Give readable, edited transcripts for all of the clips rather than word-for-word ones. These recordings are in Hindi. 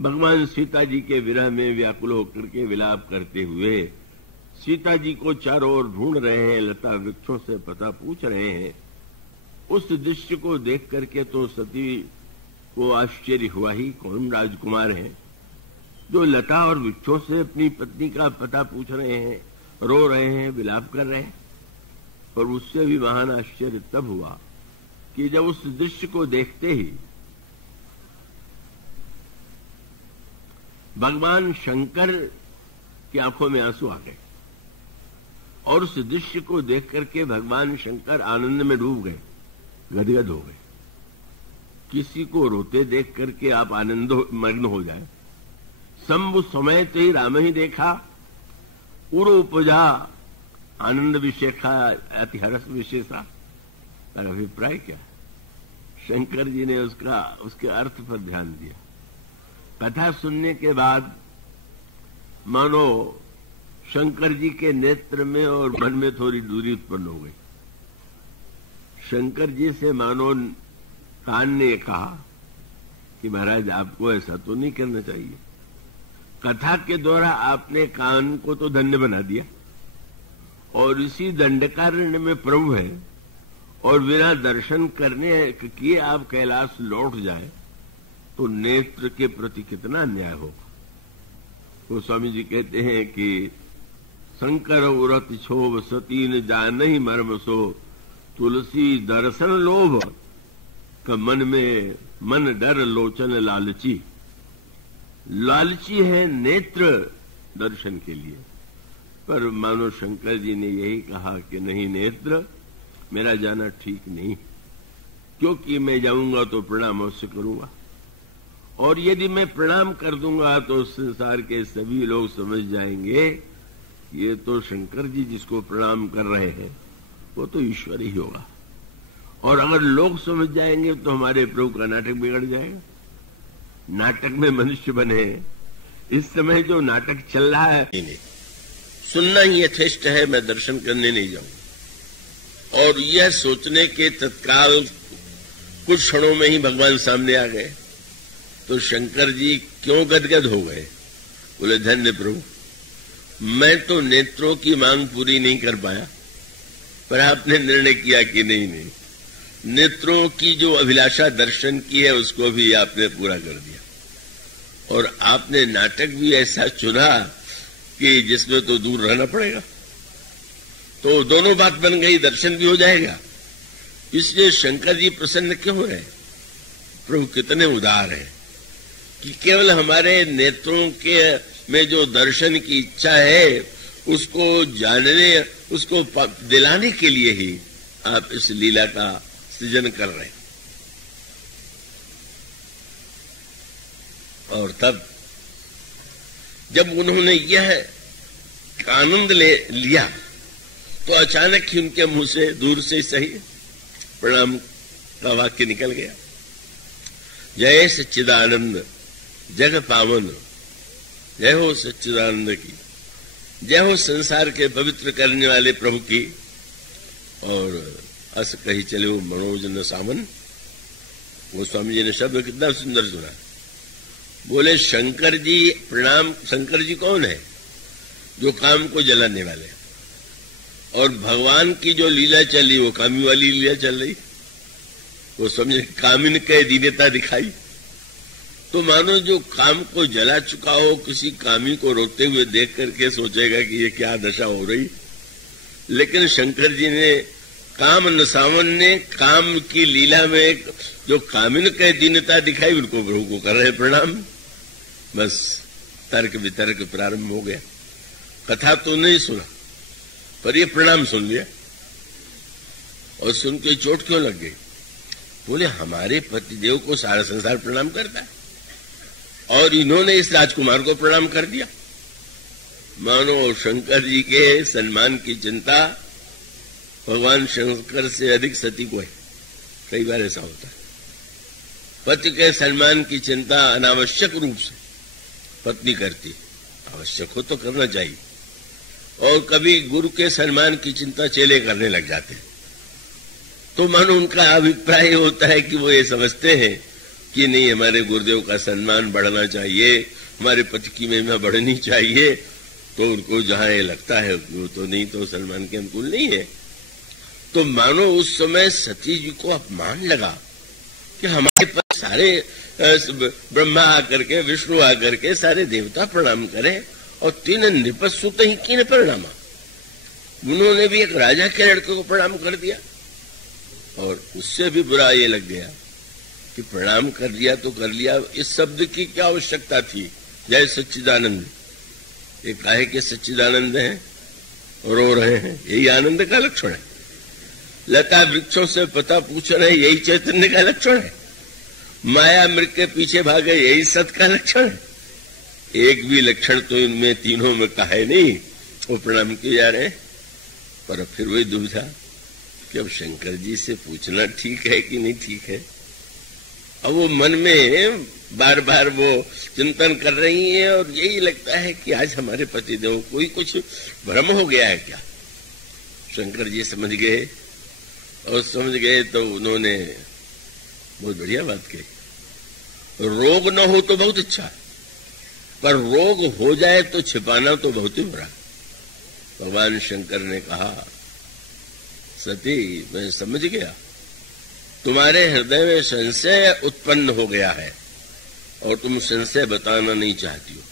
भगवान सीता जी के विरह में व्याकुल होकर के विलाप करते हुए सीता जी को चारों ओर ढूंढ रहे हैं, लता वृक्षों से पता पूछ रहे हैं। उस दृश्य को देख करके तो सती को आश्चर्य हुआ ही, कौन राजकुमार है जो लता और वृक्षों से अपनी पत्नी का पता पूछ रहे हैं, रो रहे हैं, विलाप कर रहे हैं। और उससे भी महान आश्चर्य तब हुआ कि जब उस दृश्य को देखते ही भगवान शंकर की आंखों में आंसू आ गए और उस दृश्य को देख करके भगवान शंकर आनंद में डूब गए, गदगद हो गए। किसी को रोते देख करके आप आनंद मग्न हो जाए। शंभु समय ते ही राम ही देखा, उर उपजा आनंद विशेखा अति हर्ष विशेषा। पर अभिप्राय क्या? शंकर जी ने उसके अर्थ पर ध्यान दिया। कथा सुनने के बाद मानो शंकर जी के नेत्र में और मन में थोड़ी दूरी उत्पन्न हो गई। शंकर जी से मानो कान ने कहा कि महाराज आपको ऐसा तो नहीं करना चाहिए। कथा के द्वारा आपने कान को तो धन्य बना दिया और इसी दंडकारण्य में प्रभु है और बिना दर्शन करने किए आप कैलाश लौट जाए तो नेत्र के प्रति कितना अन्याय होगा। तो स्वामी जी कहते हैं कि शंकर उरत क्षोभ सतीन जानहि मर्म सो, तुलसी दर्शन लोभ क मन में मन डर लोचन लालची। लालची है नेत्र दर्शन के लिए, पर मानो शंकर जी ने यही कहा कि नहीं नेत्र, मेरा जाना ठीक नहीं, क्योंकि मैं जाऊंगा तो प्रणाम अवश्य करूंगा और यदि मैं प्रणाम कर दूंगा तो संसार के सभी लोग समझ जाएंगे ये तो शंकर जी जिसको प्रणाम कर रहे हैं वो तो ईश्वर ही होगा। और अगर लोग समझ जाएंगे तो हमारे प्रभु का नाटक बिगड़ जाएगा। नाटक में मनुष्य बने, इस समय जो नाटक चल रहा है सुनना ही यथेष्ट है, मैं दर्शन करने नहीं जाऊंगा। और यह सोचने के तत्काल कुछ क्षणों में ही भगवान सामने आ गए। तो शंकर जी क्यों गदगद हो गए? बोले धन्य प्रभु, मैं तो नेत्रों की मांग पूरी नहीं कर पाया, पर आपने निर्णय किया कि नहीं, नेत्रों की जो अभिलाषा दर्शन की है उसको भी आपने पूरा कर दिया। और आपने नाटक भी ऐसा चुना कि जिसमें तो दूर रहना पड़ेगा, तो दोनों बात बन गई, दर्शन भी हो जाएगा। इसलिए शंकर जी प्रसन्न क्यों हो रहे? प्रभु कितने उदार हैं कि केवल हमारे नेत्रों के में जो दर्शन की इच्छा है उसको जानने, उसको दिलाने के लिए ही आप इस लीला का सृजन कर रहे हैं। और तब जब उन्होंने यह आनंद लिया तो अचानक ही उनके मुंह से दूर से सही प्रणाम का वाक्य निकल गया। जय सच्चिदानंद जग पावन, जय हो सच्चिदानंद की, जय हो संसार के पवित्र करने वाले प्रभु की। और अस कही चले वो मनोजन सामन। वो स्वामी जी ने शब्द कितना सुंदर सुना। बोले शंकर जी प्रणाम। शंकर जी कौन है? जो काम को जलाने वाले। और भगवान की जो लीला चल रही वो कामी वाली लीला चल रही। वो समझे कामिन के दीनता दिखाई। तो मानो जो काम को जला चुका हो किसी कामी को रोते हुए देख करके सोचेगा कि ये क्या दशा हो रही। लेकिन शंकर जी ने काम नसावन ने काम की लीला में जो कामिन के दीनता दिखाई उनको प्रभु को कर रहे प्रणाम। बस तर्क वितर्क प्रारंभ हो गया। कथा तो नहीं सुना पर ये प्रणाम सुन लिया। और सुन के चोट क्यों लग गई? बोले हमारे पतिदेव को सारा संसार प्रणाम करता है और इन्होंने इस राजकुमार को प्रणाम कर दिया। मानो शंकर जी के सम्मान की चिंता भगवान शंकर से अधिक सती को है। कई बार ऐसा होता है, पति के सम्मान की चिंता अनावश्यक रूप से पत्नी करती। आवश्यक हो तो करना चाहिए। और कभी गुरु के सम्मान की चिंता चेले करने लग जाते हैं। तो मानो उनका अभिप्राय होता है कि वो ये समझते हैं कि नहीं हमारे गुरुदेव का सम्मान बढ़ना चाहिए, हमारे पति की महिमा बढ़नी चाहिए, तो उनको जहां ये लगता है वो तो नहीं, तो सम्मान के अनुकूल नहीं है। तो मानो उस समय सती जी को अपमान लगा कि हमारे पास सारे ब्रह्मा आकर के, विष्णु आकर के सारे देवता प्रणाम करें और तीन नृपसुत ही की परिणामा। उन्होंने भी एक राजा के लड़के को प्रणाम कर दिया और उससे भी बुरा ये लग गया कि प्रणाम कर दिया तो कर लिया, इस शब्द की क्या आवश्यकता थी। जय सच्चिदानंद, ये काहे के सच्चिदानंद हैं और रो रहे हैं, यही आनंद का लक्षण है। लता वृक्षों से पता पूछ रहे हैं, यही चैतन्य का लक्षण है। माया मृग के पीछे भागे, यही सत का लक्षण है। एक भी लक्षण तो इनमें तीनों में का है नहीं, वो प्रणाम किए जा रहे हैं। पर फिर वही दुविधा कि अब शंकर जी से पूछना ठीक है कि नहीं ठीक है। अब वो मन में बार बार वो चिंतन कर रही है और यही लगता है कि आज हमारे पतिदेव कोई कुछ भ्रम हो गया है क्या। शंकर जी समझ गए और समझ गए तो उन्होंने बहुत बढ़िया बात कही, रोग न हो तो बहुत अच्छा, पर रोग हो जाए तो छिपाना तो बहुत ही बुरा। भगवान शंकर ने कहा, सती मैं समझ गया तुम्हारे हृदय में संशय उत्पन्न हो गया है और तुम संशय बताना नहीं चाहती हो।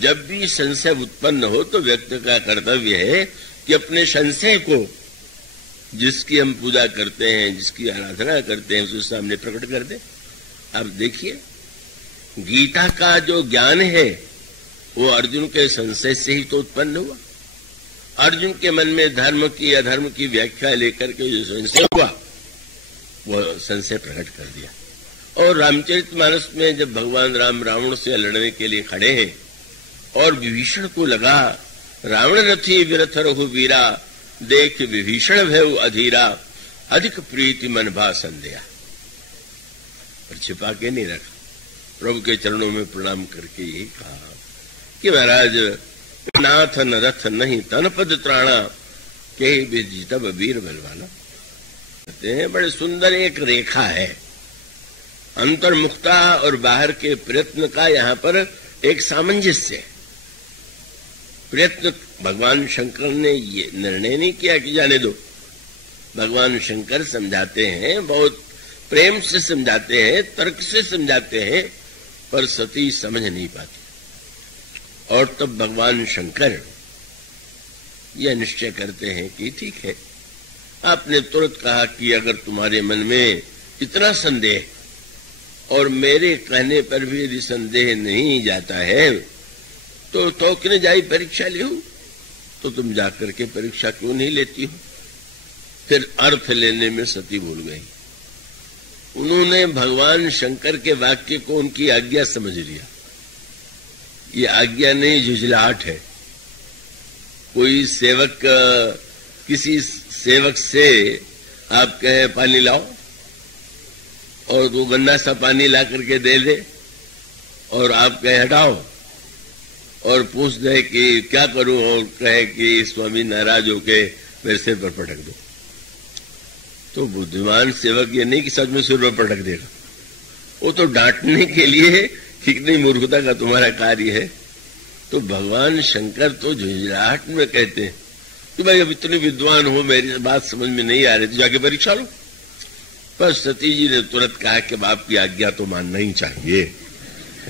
जब भी संशय उत्पन्न हो तो व्यक्ति का कर्तव्य है कि अपने संशय को, जिसकी हम पूजा करते हैं, जिसकी आराधना करते हैं, उसके सामने प्रकट कर दे। अब देखिए, गीता का जो ज्ञान है वो अर्जुन के संशय से ही तो उत्पन्न हुआ। अर्जुन के मन में धर्म की अधर्म की व्याख्या लेकर के जो संशय हुआ वो संशय प्रकट कर दिया। और रामचरितमानस में जब भगवान राम रावण से लड़ने के लिए खड़े हैं और विभीषण को लगा, रावण रथी विरथ रघुवीरा, देख विभीषण भय अधीरा, अधिक प्रीति मन भा संदेहा। पर छिपा के नहीं रखा, प्रभु के चरणों में प्रणाम करके यही कहा कि महाराज नाथ न रथ नहीं तन पद त्राणा, के विजितब वीर बलवाना। कहते हैं बड़े सुंदर एक रेखा है अंतर्मुखता और बाहर के प्रयत्न का, यहां पर एक सामंजस्य। प्रयत्न भगवान शंकर ने ये निर्णय नहीं किया कि जाने दो। भगवान शंकर समझाते हैं, बहुत प्रेम से समझाते हैं, तर्क से समझाते हैं, पर सती समझ नहीं पाती। और तब भगवान शंकर यह निश्चय करते हैं कि ठीक है, आपने तुरंत कहा कि अगर तुम्हारे मन में इतना संदेह और मेरे कहने पर भी यदि संदेह नहीं जाता है तो किने जाई परीक्षा ली हो, तो तुम जाकर के परीक्षा क्यों नहीं लेती हो। फिर अर्थ लेने में सती भूल गई। उन्होंने भगवान शंकर के वाक्य को उनकी आज्ञा समझ लिया। ये आज्ञा नहीं, झुझलाहट है। कोई सेवक किसी सेवक से आप कहे पानी लाओ और वो गंदा सा पानी ला करके दे दे और आप कहे हटाओ और पूछ दे कि क्या करूं और कहे कि स्वामी नाराज होके मेरे सिर पर पटक दो, तो बुद्धिमान सेवक ये नहीं कि सच में सिर पर पटक देगा, वो तो डांटने के लिए कितनी मूर्खता का तुम्हारा कार्य है। तो भगवान शंकर तो झुंझलाहट में कहते हैं कि भाई अब इतने विद्वान हो, मेरी बात समझ में नहीं आ रही तो जाके परीक्षा लो। पर सती जी ने तुरंत कहा कि बाप की आज्ञा तो मानना ही चाहिए।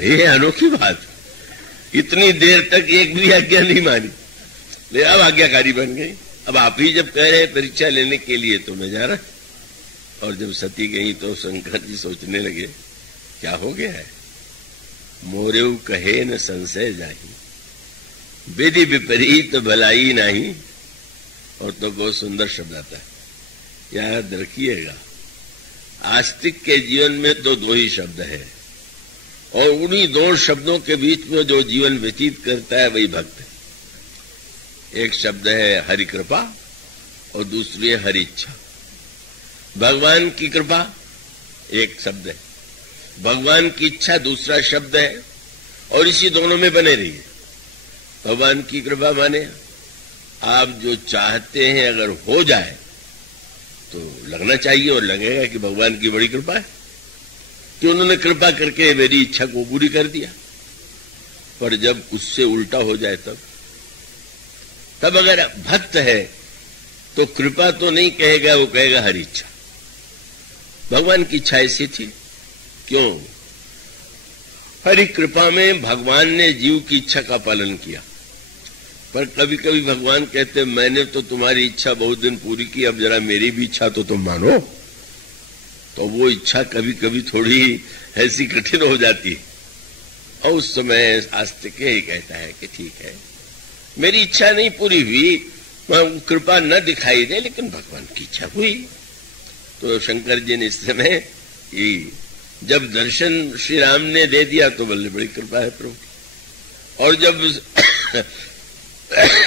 ये अनोखी बात, इतनी देर तक एक भी आज्ञा नहीं मानी, लेकिन अब आज्ञाकारी बन गई। अब आप ही जब कह रहे हैं परीक्षा लेने के लिए तो मैं जा रहा। और जब सती गई तो शंकर जी सोचने लगे क्या हो गया है। मोरेऊ कहे न संशय जाही, विधि विपरीत भलाई नहीं। और तो बहुत सुंदर शब्द आता है, याद रखिएगा। आस्तिक के जीवन में तो दो ही शब्द है और उन्हीं दो शब्दों के बीच में जो जीवन व्यतीत करता है वही भक्त है। एक शब्द है हरि कृपा और दूसरी है हरि इच्छा। भगवान की कृपा एक शब्द है, भगवान की इच्छा दूसरा शब्द है, और इसी दोनों में बने रहिए। भगवान की कृपा माने आप जो चाहते हैं अगर हो जाए तो लगना चाहिए और लगेगा कि भगवान की बड़ी कृपा है। कि उन्होंने कृपा करके मेरी इच्छा को पूरी कर दिया। पर जब उससे उल्टा हो जाए तब अगर भक्त है तो कृपा तो नहीं कहेगा, वो कहेगा हरि इच्छा। भगवान की इच्छा ऐसी थी। क्यों? हरि कृपा में भगवान ने जीव की इच्छा का पालन किया। पर कभी कभी भगवान कहते मैंने तो तुम्हारी इच्छा बहुत दिन पूरी की, अब जरा मेरी भी इच्छा तो तुम मानो। तो वो इच्छा कभी कभी थोड़ी ऐसी कठिन हो जाती है और उस समय आस्तिक ही कहता है कि ठीक है, मेरी इच्छा नहीं पूरी हुई, कृपा न दिखाई दे, लेकिन भगवान की इच्छा हुई। तो शंकर जी ने इस समय जब दर्शन श्री राम ने दे दिया तो बल्ले बड़ी कृपा है प्रभु की। और जब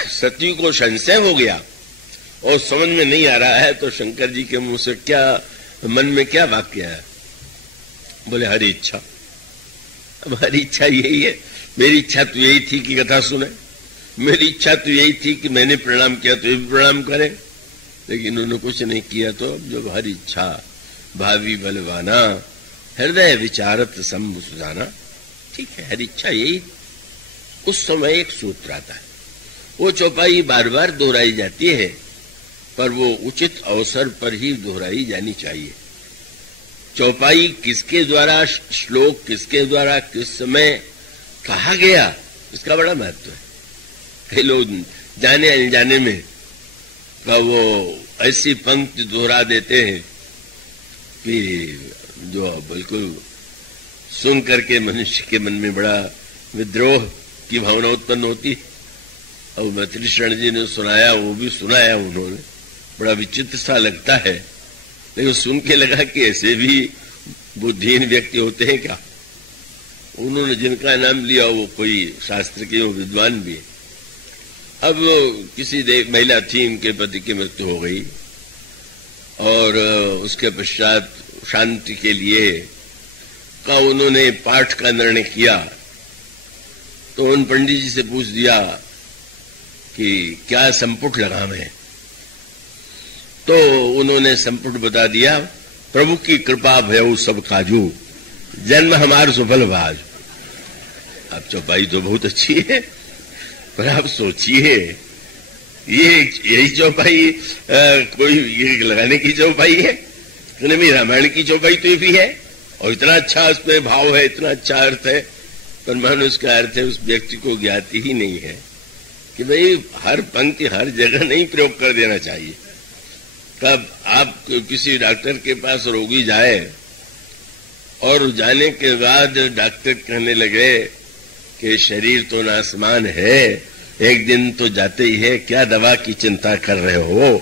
सती को संशय हो गया और समझ में नहीं आ रहा है तो शंकर जी के मुंह से क्या, मन में क्या वाक्य है? बोले हरि इच्छा। अब हरि इच्छा यही है, मेरी इच्छा तो यही थी कि कथा सुने, मेरी इच्छा तो यही थी कि मैंने प्रणाम किया तो ये भी प्रणाम करें, लेकिन उन्होंने कुछ नहीं किया। तो अब जब हरि इच्छा भावी बलवाना हृदय विचारत शंभु सुजाना, ठीक है, हरि इच्छा यही। उस समय एक सूत्र आता है, वो चौपाई बार बार दोहराई जाती है, पर वो उचित अवसर पर ही दोहराई जानी चाहिए। चौपाई किसके द्वारा, श्लोक किसके द्वारा, किस समय कहा गया, इसका बड़ा महत्व है। कई लोग जाने अनजाने में का वो ऐसी पंक्ति दोहरा देते हैं कि जो बिल्कुल सुन करके मनुष्य के मन में बड़ा विद्रोह की भावना उत्पन्न होती है। और मैथिली शरण जी ने सुनाया, वो भी सुनाया उन्होंने, बड़ा विचित्र सा लगता है, लेकिन सुन के लगा कि ऐसे भी बुद्धिहीन व्यक्ति होते हैं क्या। उन्होंने जिनका नाम लिया वो कोई शास्त्र के विद्वान भी है। अब किसी महिला थी, उनके पति की मृत्यु हो गई और उसके पश्चात शांति के लिए का उन्होंने पाठ का निर्णय किया। तो उन पंडित जी से पूछ दिया कि क्या संपुट लगावें। तो उन्होंने संपुट बता दिया, प्रभु की कृपा भयउ सब काजू, जन्म हमार सुफल भाज। अब चौपाई तो बहुत अच्छी है, पर आप सोचिए यही चौपाई कोई ये लगाने की चौपाई है? इतने में रामायण की चौपाई तो ये भी है और इतना अच्छा उसमें भाव है, इतना अच्छा अर्थ है, पर मानो उसका अर्थ है उस व्यक्ति को ज्ञाति ही नहीं है कि भाई हर पंक्ति हर जगह नहीं प्रयोग कर देना चाहिए। तब आप किसी डॉक्टर के पास रोगी जाए और जाने के बाद डॉक्टर कहने लगे कि शरीर तो नासमान है, एक दिन तो जाते ही है, क्या दवा की चिंता कर रहे हो?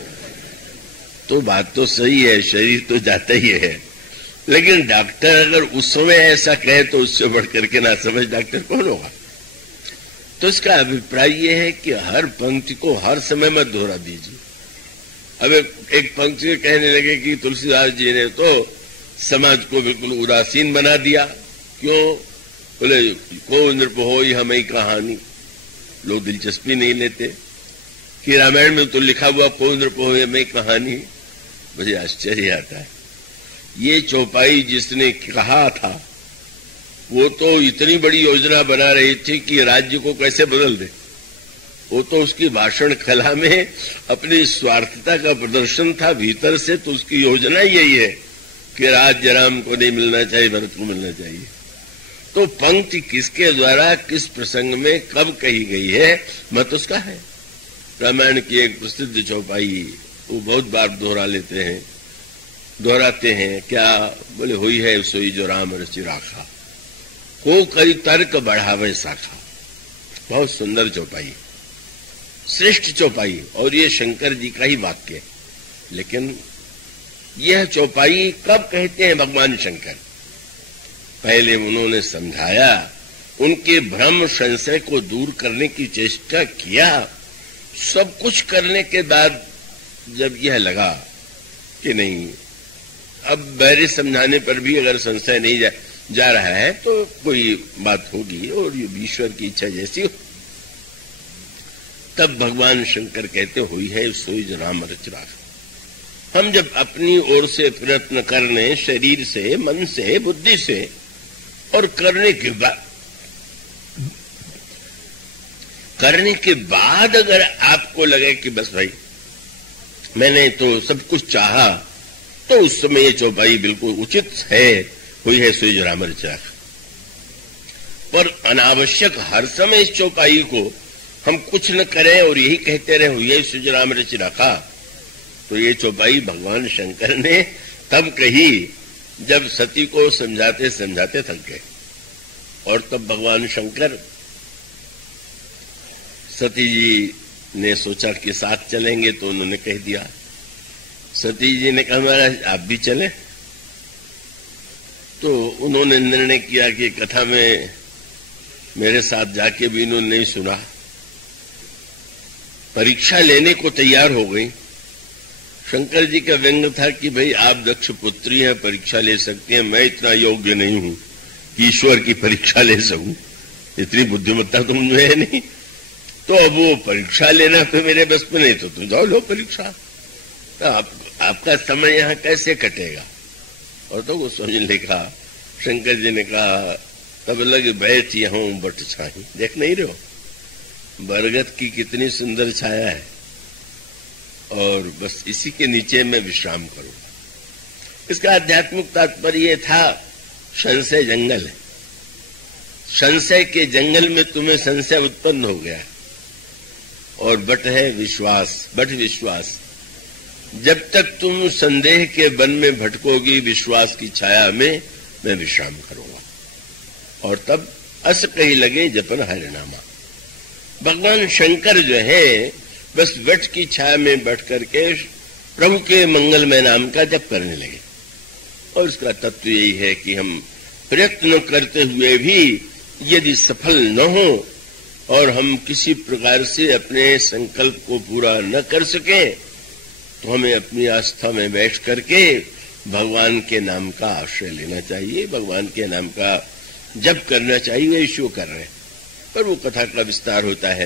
तो बात तो सही है, शरीर तो जाता ही है, लेकिन डॉक्टर अगर उस समय ऐसा कहे तो उससे बढ़ करके ना समझ डॉक्टर कौन होगा? तो इसका अभिप्राय यह है कि हर पंक्ति को हर समय मत दोहरा दीजिए। अब एक पंक्ति कहने लगे कि तुलसीदास जी ने तो समाज को बिल्कुल उदासीन बना दिया। क्यों? बोले को नृप हो हमें कहानी, लोग दिलचस्पी नहीं लेते कि रामायण में तो लिखा हुआ को नृप हो हमें कहानी। मुझे आश्चर्य आता है, ये चौपाई जिसने कहा था वो तो इतनी बड़ी योजना बना रही थी कि राज्य को कैसे बदल दे। वो तो उसकी भाषण कला में अपनी स्वार्थता का प्रदर्शन था भीतर से, तो उसकी योजना यही है कि राज्य राम को नहीं मिलना चाहिए, भरत को मिलना चाहिए। तो पंक्ति किसके द्वारा किस प्रसंग में कब कही गई है मत उसका है। रामायण की एक प्रसिद्ध चौपाई वो बहुत बार दोहराते हैं, क्या? बोले हुई है सोई जो राम रचि राखा, को करी तर्क बढ़ावे शाखा। बहुत सुंदर चौपाई, श्रेष्ठ चौपाई, और ये शंकर जी का ही वाक्य है। लेकिन यह चौपाई कब कहते हैं भगवान शंकर? पहले उन्होंने समझाया, उनके भ्रम संशय को दूर करने की चेष्टा किया। सब कुछ करने के बाद जब यह लगा कि नहीं, अब मेरे समझाने पर भी अगर संशय नहीं जा रहा है तो कोई बात होगी और ये ईश्वर की इच्छा जैसी हो, तब भगवान शंकर कहते हुई है सोई जो राम रच राखा। हम जब अपनी ओर से प्रयत्न करने, शरीर से, मन से, बुद्धि से, और करने के बाद अगर आपको लगे कि बस भाई मैंने तो सब कुछ चाहा, तो उस समय ये चौपाई बिल्कुल उचित है, हुई है सूर्य राम चिराग। पर अनावश्यक हर समय इस चौपाई को हम कुछ न करें और यही कहते रहे हुई है सूर्य राम चिरागा, तो ये चौपाई भगवान शंकर ने तब कही जब सती को समझाते समझाते थक गए। और तब भगवान शंकर, सती जी ने सोचा कि साथ चलेंगे, तो उन्होंने कह दिया। सती जी ने कहा महाराज आप भी चले। तो उन्होंने निर्णय किया कि कथा में मेरे साथ जाके भी इन्होंने नहीं सुना, परीक्षा लेने को तैयार हो गई। शंकर जी का व्यंग था कि भाई आप दक्ष पुत्री हैं, परीक्षा ले सकती हैं, मैं इतना योग्य नहीं हूं कि ईश्वर की परीक्षा ले सकूं, इतनी बुद्धिमत्ता तो मुझे है नहीं। तो अब वो परीक्षा लेना तो मेरे बस में नहीं, तो तुम जाओ लो परीक्षा, तो आपका समय यहां कैसे कटेगा। और तो वो समझने का शंकर जी ने कहा तब लगे बैठ यहां बट छाई, देख नहीं रहे हो बरगद की कितनी सुंदर छाया है, और बस इसी के नीचे मैं विश्राम करूंगा। इसका आध्यात्मिक तात्पर्य था संशय जंगल है, संशय के जंगल में तुम्हें संशय उत्पन्न हो गया, और बट है विश्वास, बट विश्वास। जब तक तुम संदेह के वन में भटकोगी, विश्वास की छाया में मैं विश्राम करूंगा। और तब अस कही लगे जपन हरिनामा। भगवान शंकर जो है बस वट की छाया में बैठ करके प्रभु के मंगलमय नाम का जप करने लगे। और इसका तत्व यही है कि हम प्रयत्न करते हुए भी यदि सफल न हो और हम किसी प्रकार से अपने संकल्प को पूरा न कर सके, तो हमें अपनी आस्था में बैठ करके भगवान के नाम का आश्रय लेना चाहिए, भगवान के नाम का जप करना चाहिए। वे ईश्वर कर रहे हैं, पर वो कथा का विस्तार होता है।